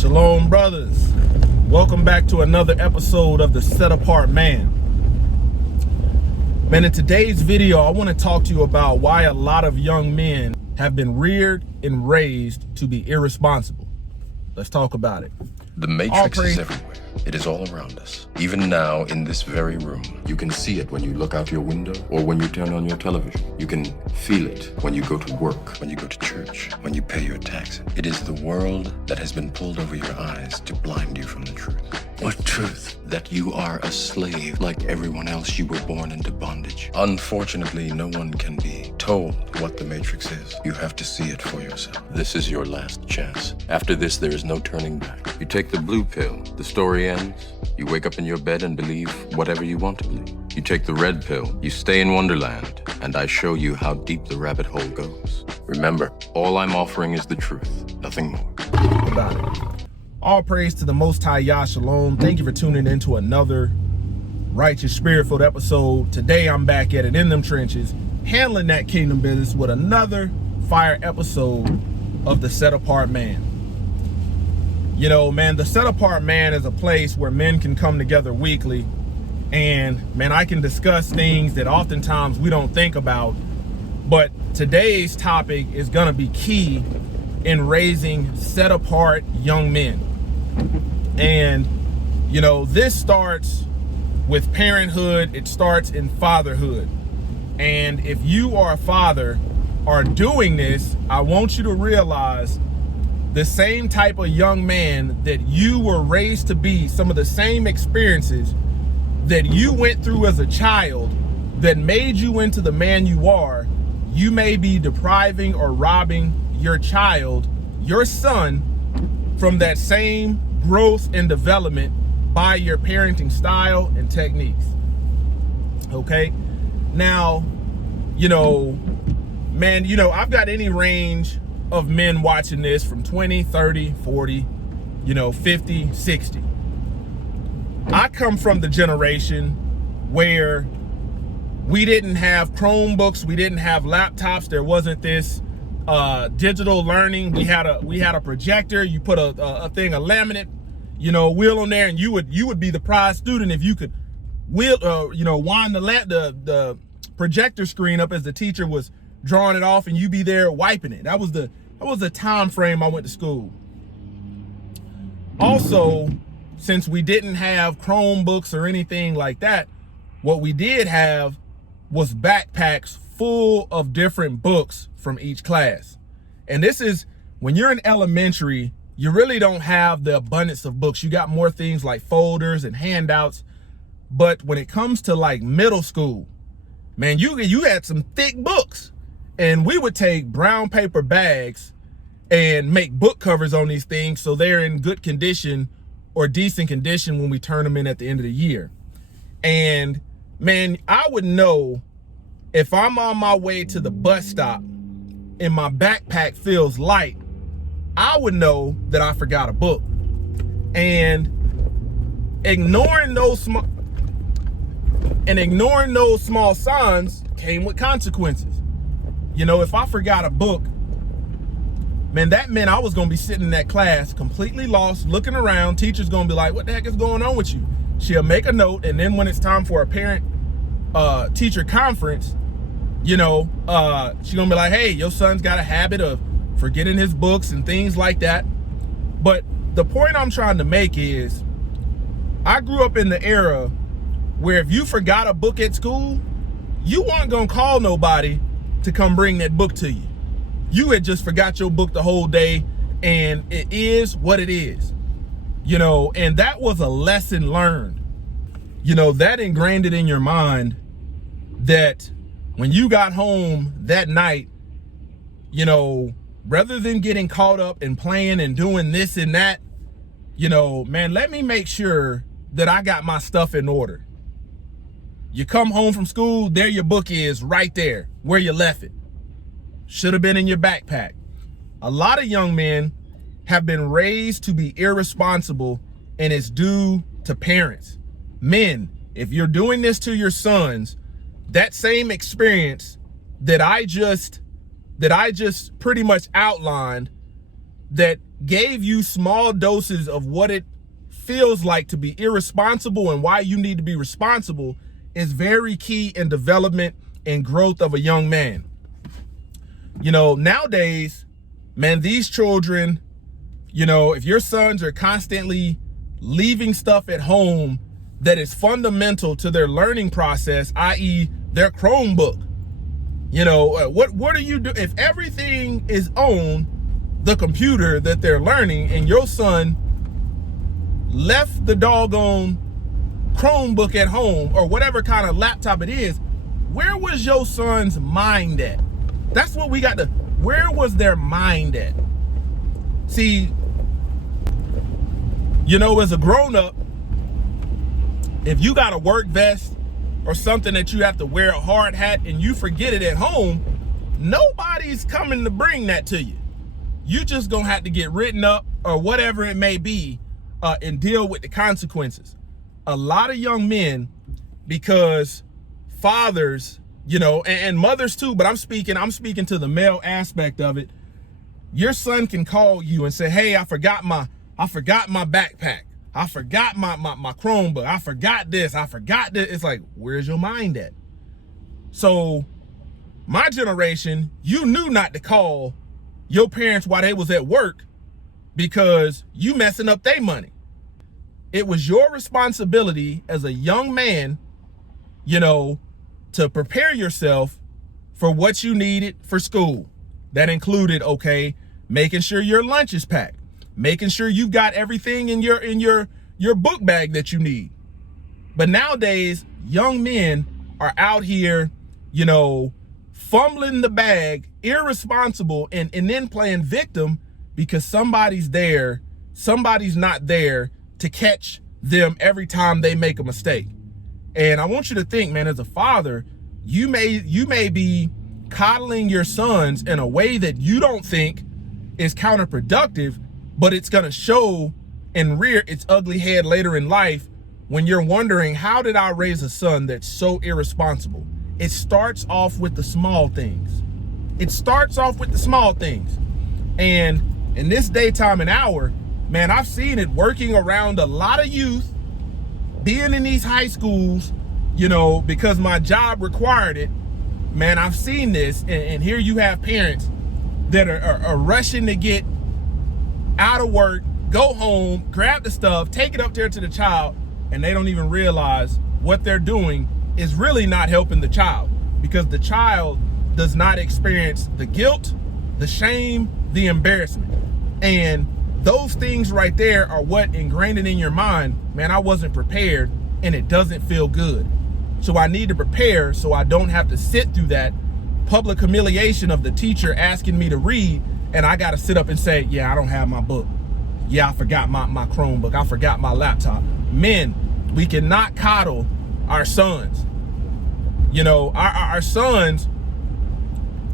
Shalom, brothers. Welcome back to another episode of the Set Apart Man. Man, in today's video, I want to talk to you about why a lot of young men have been reared and raised to be irresponsible. Let's talk about it. The Matrix is everywhere. It is all around us. Even now, in this very room. You can see it when you look out your window or when you turn on your television. You can feel it when you go to work, when you go to church, when you pay your taxes. It is the world that has been pulled over your eyes to blind you from the truth. What truth? That you are a slave like everyone else. You were born into bondage. Unfortunately, no one can be told what the Matrix is. You have to see it for yourself. This is your last chance. After this, there is no turning back. You take the blue pill. The story ends. You wake up in your bed and believe whatever you want to believe. You take the red pill. You stay in Wonderland, and I show you how deep the rabbit hole goes. Remember, all I'm offering is the truth, nothing more. About it. All praise to the Most High Yah Shalom. Thank you for tuning in to another righteous, spirit-filled episode. Today, I'm back at it in them trenches, handling that kingdom business with another fire episode of the Set Apart Man. You know, man, the Set Apart Man is a place where men can come together weekly, and man, I can discuss things that oftentimes we don't think about. But today's topic is gonna be key in raising set apart young men. And you know, this starts with parenthood. It starts in fatherhood. And if you are a father or doing this, I want you to realize the same type of young man that you were raised to be, some of the same experiences that you went through as a child that made you into the man you are, you may be depriving or robbing your child, your son, from that same growth and development by your parenting style and techniques. Okay? Now, you know, man, you know, I've got any range of men watching this from 20, 30, 40, you know, 50, 60. I come from the generation where we didn't have Chromebooks, we didn't have laptops, there wasn't this digital learning. We had a projector. You put a thing, a laminate, you know, wheel on there, and you would be the prize student if you could wheel, you know, wind the projector screen up as the teacher was drawing it off, and you be there wiping it. That was the time frame I went to school. Also, since we didn't have Chromebooks or anything like that, what we did have was backpacks full of different books from each class. And this is, when you're in elementary, you really don't have the abundance of books. You got more things like folders and handouts. But when it comes to like middle school, man, you had some thick books. And we would take brown paper bags and make book covers on these things so they're in good condition or decent condition when we turn them in at the end of the year. And man, I would know if I'm on my way to the bus stop and my backpack feels light, I would know that I forgot a book. And ignoring those small signs came with consequences. You know, if I forgot a book, man, that meant I was gonna be sitting in that class completely lost, looking around. Teacher's gonna be like, what the heck is going on with you? She'll make a note, and then when it's time for a parent teacher conference, you know, she's gonna be like, hey, your son's got a habit of forgetting his books and things like that. But the point I'm trying to make is, I grew up in the era where if you forgot a book at school, you weren't gonna call nobody to come bring that book to you. You had just forgot your book the whole day, and it is what it is. You know, and that was a lesson learned. You know, that ingrained it in your mind that when you got home that night, you know, rather than getting caught up and playing and doing this and that, you know, man, let me make sure that I got my stuff in order. You come home from school, there your book is right there where you left it. Should have been in your backpack. A lot of young men have been raised to be irresponsible, and it's due to parents. Men, if you're doing this to your sons, that same experience that I just pretty much outlined, that gave you small doses of what it feels like to be irresponsible and why you need to be responsible is very key in development and growth of a young man. You know, nowadays, man, these children, you know, if your sons are constantly leaving stuff at home that is fundamental to their learning process, i.e. their Chromebook, you know, what do you do if everything is on the computer that they're learning and your son left the doggone Chromebook at home or whatever kind of laptop it is? Where was your son's mind at? That's what we got to, where was their mind at? See, you know, as a grown-up, if you got a work vest or something that you have to wear a hard hat and you forget it at home, nobody's coming to bring that to you. You just gonna have to get written up or whatever it may be and deal with the consequences. A lot of young men, because fathers, you know, and mothers too, but I'm speaking to the male aspect of it. Your son can call you and say, hey, I forgot my backpack. I forgot my Chromebook. I forgot this. I forgot this. It's like, where's your mind at? So my generation, you knew not to call your parents while they was at work because you messing up their money. It was your responsibility as a young man, you know, to prepare yourself for what you needed for school. That included, okay, making sure your lunch is packed, making sure you've got everything in your book bag that you need. But nowadays, young men are out here, you know, fumbling the bag, irresponsible, and then playing victim because somebody's not there to catch them every time they make a mistake. And I want you to think, man, as a father, you may be coddling your sons in a way that you don't think is counterproductive, but it's going to show and rear its ugly head later in life when you're wondering, how did I raise a son that's so irresponsible? It starts off with the small things. It starts off with the small things. And in this daytime and hour, man, I've seen it working around a lot of youth, being in these high schools, you know, because my job required it. Man, I've seen this, and here you have parents that are rushing to get out of work, go home, grab the stuff, take it up there to the child, and they don't even realize what they're doing is really not helping the child, because the child does not experience the guilt, the shame, the embarrassment. And those things right there are what ingrained it in your mind. Man, I wasn't prepared and it doesn't feel good. So I need to prepare so I don't have to sit through that public humiliation of the teacher asking me to read, and I got to sit up and say, yeah, I don't have my book. Yeah, I forgot my Chromebook. I forgot my laptop. Men, we cannot coddle our sons. You know, our sons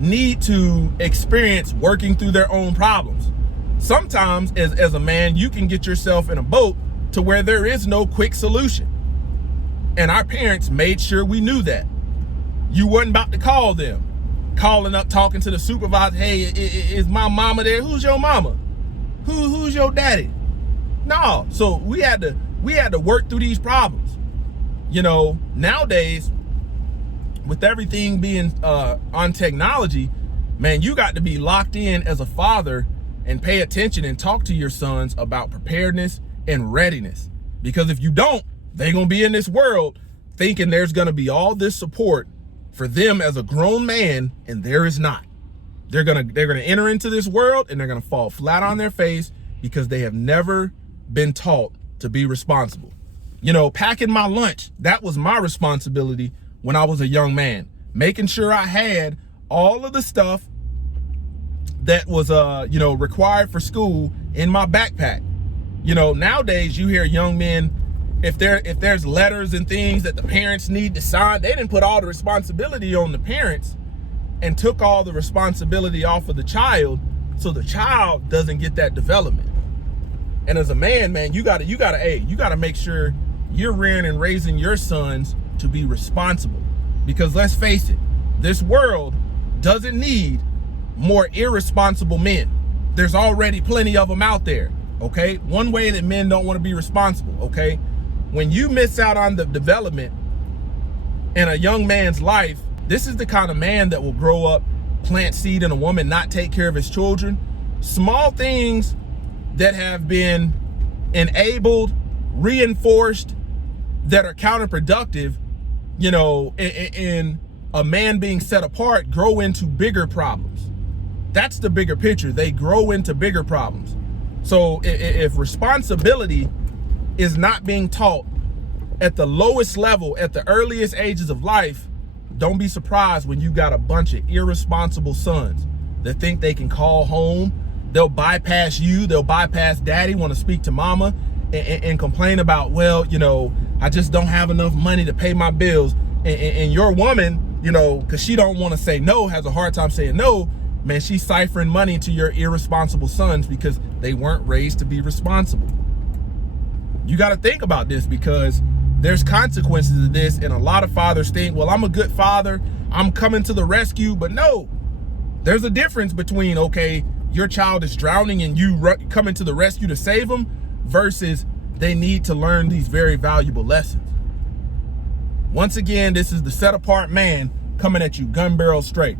need to experience working through their own problems. Sometimes as a man, you can get yourself in a boat to where there is no quick solution. And our parents made sure we knew that. You weren't about to call them, calling up, talking to the supervisor. Hey, is my mama there? Who's your mama? Who's your daddy? No. So we had to work through these problems. You know, nowadays, with everything being on technology, man, you got to be locked in as a father and pay attention and talk to your sons about preparedness and readiness. Because if you don't, they're going to be in this world thinking there's going to be all this support for them as a grown man, and there is not. They're going to enter into this world and they're going to fall flat on their face because they have never been taught to be responsible. You know, packing my lunch, that was my responsibility when I was a young man, making sure I had all of the stuff that was, you know, required for school in my backpack. You know, nowadays you hear young men, if there's letters and things that the parents need to sign, they didn't put all the responsibility on the parents and took all the responsibility off of the child, so the child doesn't get that development. And as a man, you gotta make sure you're rearing and raising your sons to be responsible. Because let's face it, this world doesn't need more irresponsible men. there's already plenty of them out there, okay? One way that men don't want to be responsible, okay? When you miss out on the development in a young man's life, this is the kind of man that will grow up, plant seed in a woman, not take care of his children. Small things that have been enabled, reinforced, that are counterproductive, you know, in a man being set apart, grow into bigger problems. That's the bigger picture. They grow into bigger problems. So if responsibility is not being taught at the lowest level, at the earliest ages of life, don't be surprised when you got a bunch of irresponsible sons that think they can call home. They'll bypass you. They'll bypass daddy, want to speak to mama, and complain about, well, you know, I just don't have enough money to pay my bills. And your woman, you know, because she don't want to say no, has a hard time saying no, man, she's ciphering money to your irresponsible sons because they weren't raised to be responsible. You got to think about this, because there's consequences to this, and a lot of fathers think, well, I'm a good father, I'm coming to the rescue. But no, there's a difference between, okay, your child is drowning and you coming to the rescue to save them, versus they need to learn these very valuable lessons. Once again, this is the Set Apart Man coming at you gun barrel straight.